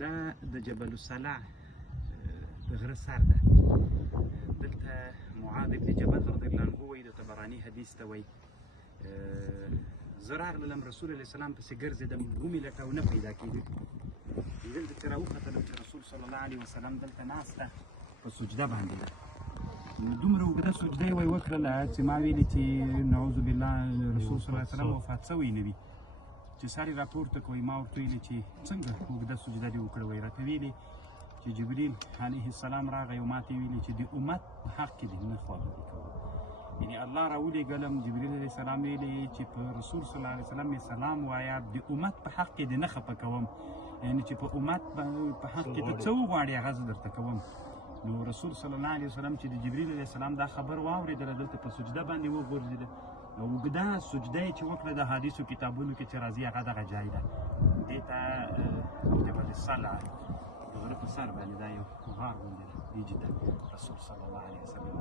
دا د جبل الصلع د غره سر ده. دلته معاذ ابن جبل رضی الله عنه وایي د طبراني حدیث ته وایي زه راغلم رسول الله سلام پسې ګرځېدم ومې لټونه پیدا کېده. دلته چې راوختلم چې رسول صلی الله علیه وسلم دلته ناسته په سجده باندې ده. نو دومره اوږده سجده یې وکړله چې ما ویلې چې نعوذ بالله رسول صلی الله علیه وسلم وفات سوی نه وي. چې سر یې راپورته کړ ما ورته ویلې چې څنګه اوږده سجده دې وکړه. وایي راته ویلې چې جبریل علیه السلام راغی او ما ته یې ویلې چې د امت په حق کې دې نه خواږه کوو. یعنې الله راولېږلم جبریل علیه السلام ویلې چې په رسول صلی الله علیه وسلم یې سلام وایه د امت په حق کې دې نه خفه کوم. یعنې چې په امت په حق کې ته څه وغواړې هغه زه درته کوم. نو رسول صلی الله علیه وسلم چې د جبریل علیه السلام دا خبر واورېدله دلته په سجده باندې وغورځېده. اوږده سجده یې چې وکړه د حدیثو کتابونو کې چې راځي هغه دغه ځای ده. دې ته جبل الصلع د غره په سر باندې دا یو غار غوندې ده. دې چې رسول صلی الله علیه وسلم